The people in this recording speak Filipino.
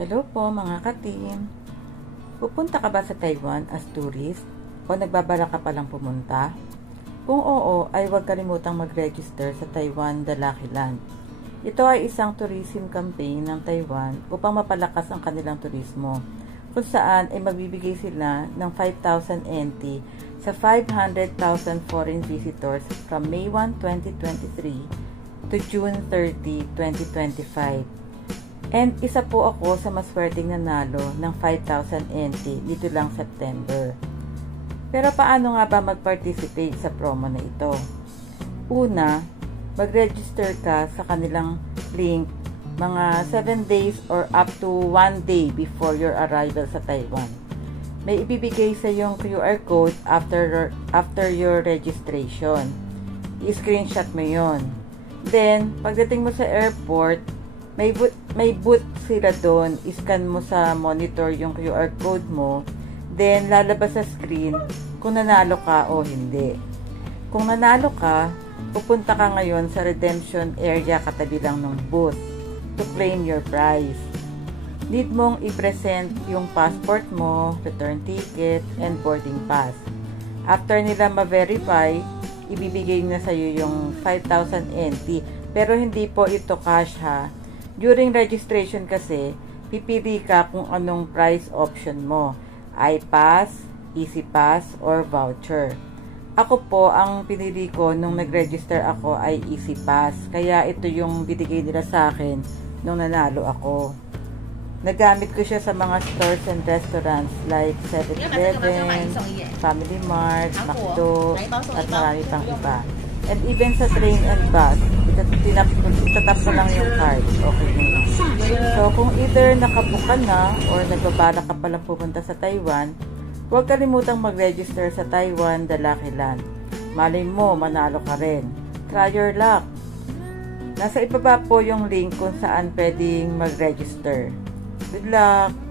Hello po mga ka-team! Pupunta ka ba sa Taiwan as tourist o nagbabala ka palang pumunta? Kung oo, ay huwag kalimutang mag-register sa Taiwan The Lucky Land. Ito ay isang tourism campaign ng Taiwan upang mapalakas ang kanilang turismo, kung saan ay magbibigay sila ng 5,000 NT sa 500,000 foreign visitors from May 1, 2023 to June 30, 2025. And isa po ako sa maswerteng nanalo ng 5,000 NT dito lang September. Pero paano nga ba mag-participate sa promo na ito? Una, mag-register ka sa kanilang link mga 7 days or up to 1 day before your arrival sa Taiwan. May ibibigay sa yung QR code after your registration. I-screenshot mo yon. Then, pagdating mo sa airport, may booth sila doon. I-scan mo sa monitor yung QR code mo. Then, lalabas sa screen kung nanalo ka o hindi. Kung nanalo ka, pupunta ka ngayon sa redemption area katabi lang ng booth to claim your prize. Need mong i-present yung passport mo, return ticket, and boarding pass. After nila ma-verify, ibibigay na sa'yo yung 5,000 NT. Pero hindi po ito cash ha. During registration kasi, pipili ka kung anong price option mo. iPass, EasyPass, or voucher. Ako po, ang pinili ko nung nag-register ako ay EasyPass. Kaya ito yung binigay nila sa akin nung nanalo ako. Nagamit ko siya sa mga stores and restaurants like 7-Eleven, Family Mart, McDo, at marami pang iba. And even sa train and bus, itatap mo lang yung card. Okay na yun. So, kung either nakabook ka na or nagbabala ka palang pupunta sa Taiwan, huwag kalimutang mag-register sa Taiwan The Lucky Land. Malay mo, manalo ka rin. Try your luck. Nasa ibaba po yung link kung saan pwedeng mag-register. Good luck!